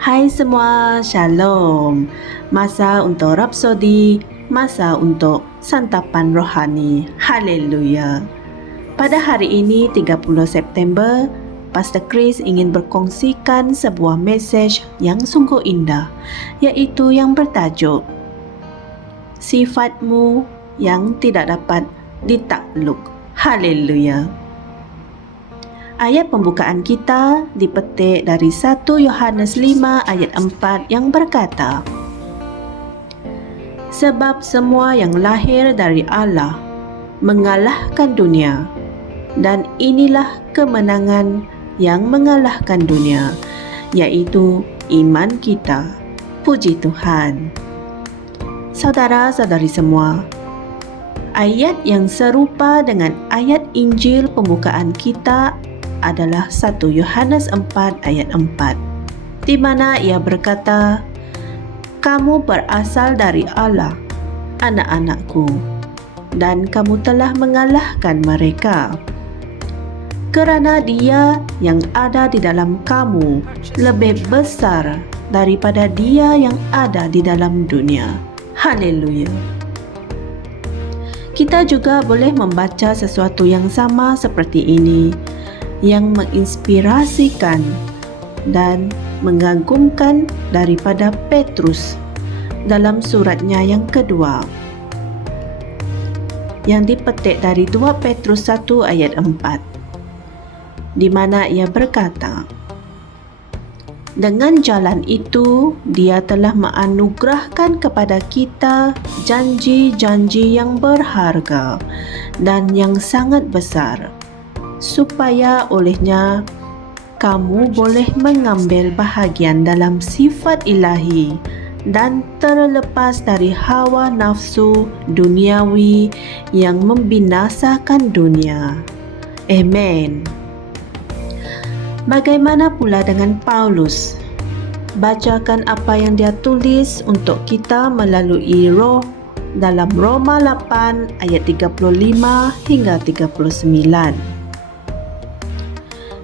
Hai semua, Shalom. Masa untuk Rapsodi, masa untuk santapan rohani. Haleluya. Pada hari ini 30 September, Pastor Chris ingin berkongsikan sebuah mesej yang sungguh indah, iaitu yang bertajuk Sifatmu yang tidak dapat ditakluk. Haleluya. Ayat pembukaan kita dipetik dari 1 Yohanes 5 ayat 4 yang berkata, sebab semua yang lahir dari Allah mengalahkan dunia, dan inilah kemenangan yang mengalahkan dunia, yaitu iman kita. Puji Tuhan. Saudara-saudari semua, ayat yang serupa dengan ayat Injil pembukaan kita adalah 1 Yohanes 4 ayat 4, di mana ia berkata, kamu berasal dari Allah, anak-anakku, dan kamu telah mengalahkan mereka. Kerana Dia yang ada di dalam kamu lebih besar daripada dia yang ada di dalam dunia. Haleluya. Kita juga boleh membaca sesuatu yang sama seperti ini, yang menginspirasikan dan mengagumkan daripada Petrus dalam suratnya yang kedua, yang dipetik dari 2 Petrus 1 ayat 4, di mana ia berkata, dengan jalan itu Dia telah menganugerahkan kepada kita janji-janji yang berharga dan yang sangat besar, supaya olehnya kamu boleh mengambil bahagian dalam sifat ilahi dan terlepas dari hawa nafsu duniawi yang membinasakan dunia. Amen. Bagaimana pula dengan Paulus? Bacakan apa yang dia tulis untuk kita melalui Roh dalam Roma 8 ayat 35 hingga 39.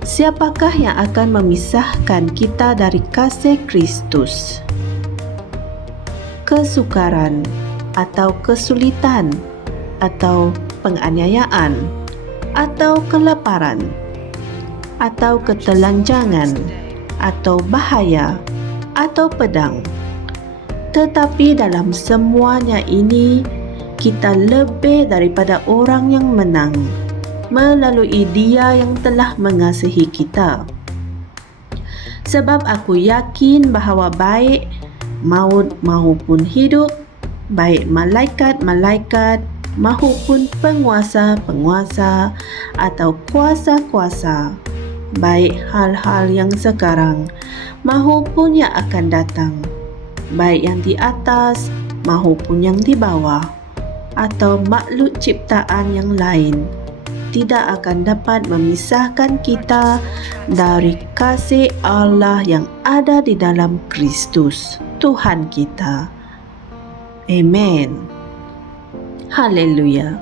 Siapakah yang akan memisahkan kita dari kasih Kristus? Kesukaran atau kesulitan atau penganiayaan atau kelaparan atau ketelanjangan atau bahaya atau pedang? Tetapi dalam semuanya ini kita lebih daripada orang yang menang melalui Dia yang telah mengasihi kita. Sebab aku yakin bahawa baik maut maupun hidup, baik malaikat-malaikat maupun penguasa-penguasa atau kuasa-kuasa, baik hal-hal yang sekarang maupun yang akan datang, baik yang di atas maupun yang di bawah, atau makhluk ciptaan yang lain, tidak akan dapat memisahkan kita dari kasih Allah yang ada di dalam Kristus Tuhan kita. Amen. Haleluya.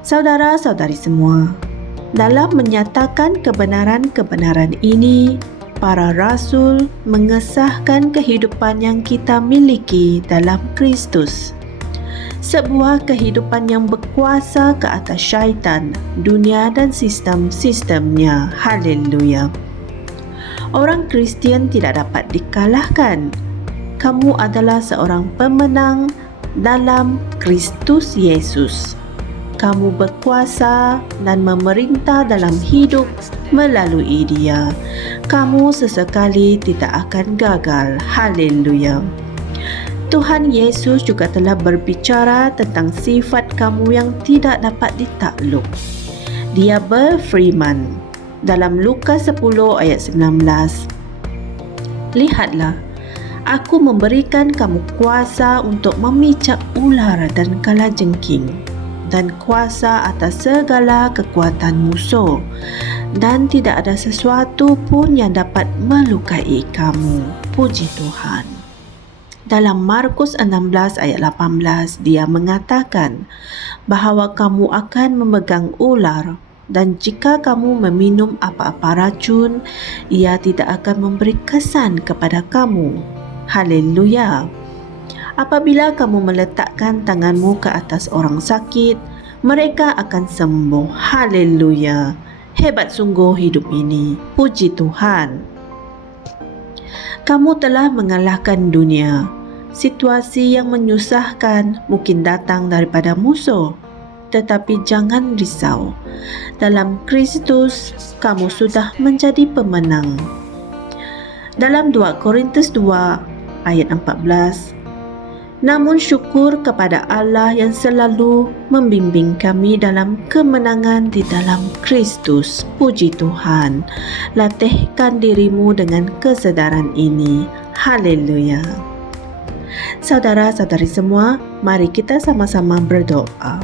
Saudara-saudari semua, dalam menyatakan kebenaran-kebenaran ini, para rasul mengesahkan kehidupan yang kita miliki dalam Kristus. Sebuah kehidupan yang berkuasa ke atas syaitan, dunia dan sistem-sistemnya. Haleluya. Orang Kristian tidak dapat dikalahkan. Kamu adalah seorang pemenang dalam Kristus Yesus. Kamu berkuasa dan memerintah dalam hidup melalui Dia. Kamu sesekali tidak akan gagal. Haleluya. Tuhan Yesus juga telah berbicara tentang sifat kamu yang tidak dapat ditakluk. Dia berfirman dalam Lukas 10 ayat 19, lihatlah, aku memberikan kamu kuasa untuk memicak ular dan kalajengking, dan kuasa atas segala kekuatan musuh, dan tidak ada sesuatu pun yang dapat melukai kamu. Puji Tuhan. Dalam Markus 16 ayat 18, dia mengatakan bahawa kamu akan memegang ular Dan jika kamu meminum apa-apa racun, ia tidak akan memberi kesan kepada kamu. Haleluya! Apabila kamu meletakkan tanganmu ke atas orang sakit, mereka akan sembuh. Haleluya! Hebat sungguh hidup ini. Puji Tuhan. Kamu telah mengalahkan dunia. Situasi yang menyusahkan mungkin datang daripada musuh, tetapi jangan risau. Dalam Kristus, kamu sudah menjadi pemenang. Dalam 2 Korintus 2 ayat 14, namun syukur kepada Allah yang selalu membimbing kami dalam kemenangan di dalam Kristus. Puji Tuhan. Latihkan dirimu dengan kesedaran ini. Haleluya. Saudara-saudari semua, mari kita sama-sama berdoa.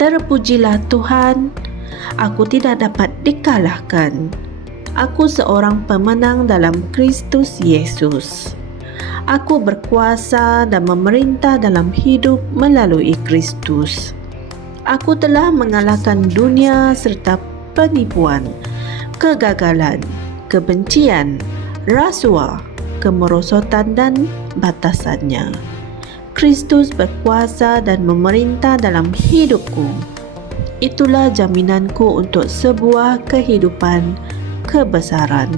Terpujilah Tuhan, aku tidak dapat dikalahkan. Aku seorang pemenang dalam Kristus Yesus. Aku berkuasa dan memerintah dalam hidup melalui Kristus. Aku telah mengalahkan dunia serta penipuan, kegagalan, kebencian, rasuah, kemerosotan dan batasannya. Kristus berkuasa dan memerintah dalam hidupku. Itulah jaminanku untuk sebuah kehidupan kebesaran,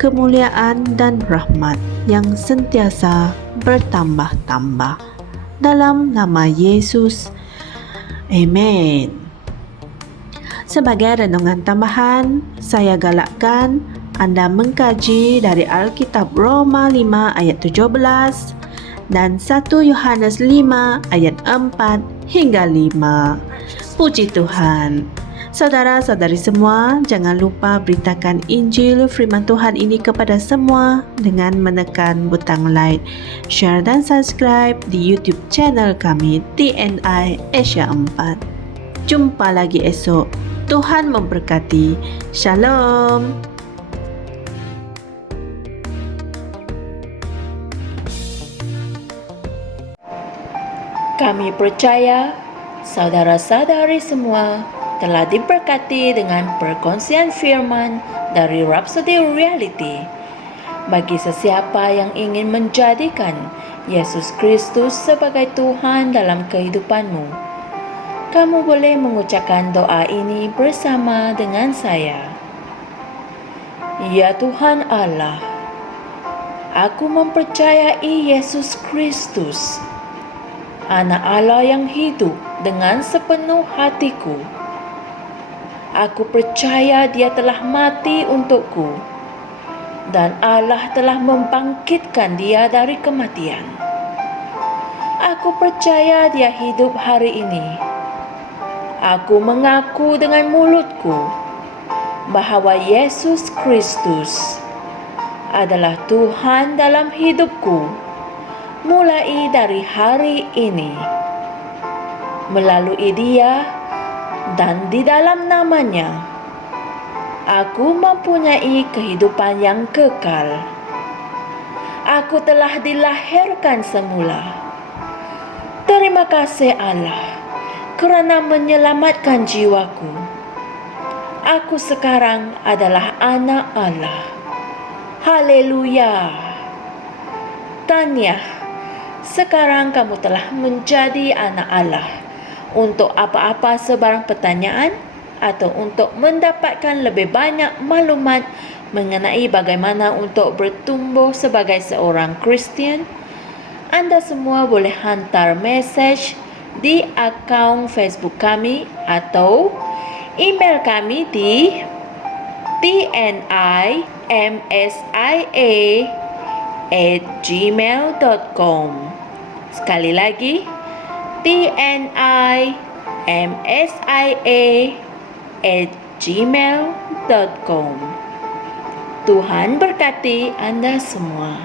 kemuliaan dan rahmat yang sentiasa bertambah-tambah. Dalam nama Yesus, amin. Sebagai renungan tambahan, saya galakkan Anda mengkaji dari Alkitab Roma 5 ayat 17 dan 1 Yohanes 5 ayat 4 hingga 5. Puji Tuhan. Saudara-saudari semua, jangan lupa beritakan Injil firman Tuhan ini kepada semua dengan menekan butang like, share dan subscribe di YouTube channel kami TNI Asia 4. Jumpa lagi esok. Tuhan memberkati. Shalom. Kami percaya saudara-saudari semua telah diberkati dengan perkongsian firman dari Rhapsody Reality. Bagi sesiapa yang ingin menjadikan Yesus Kristus sebagai Tuhan dalam kehidupanmu, kamu boleh mengucapkan doa ini bersama dengan saya. Ya Tuhan Allah, aku mempercayai Yesus Kristus, Anak Allah yang hidup dengan sepenuh hatiku. Aku percaya Dia telah mati untukku dan Allah telah membangkitkan Dia dari kematian. Aku percaya Dia hidup hari ini. Aku mengaku dengan mulutku bahwa Yesus Kristus adalah Tuhan dalam hidupku mulai dari hari ini. Melalui Dia dan di dalam nama-Nya, aku mempunyai kehidupan yang kekal. Aku telah dilahirkan semula. Terima kasih Allah kerana menyelamatkan jiwaku. Aku sekarang adalah anak Allah. Haleluya. Tahniah. Sekarang kamu telah menjadi anak Allah. Untuk apa-apa sebarang pertanyaan atau untuk mendapatkan lebih banyak maklumat mengenai bagaimana untuk bertumbuh sebagai seorang Kristian, Anda semua boleh hantar mesej di akaun Facebook kami atau email kami di tnimsia@gmail.com. Sekali lagi, tnimsia@gmail.com. Tuhan berkati Anda semua.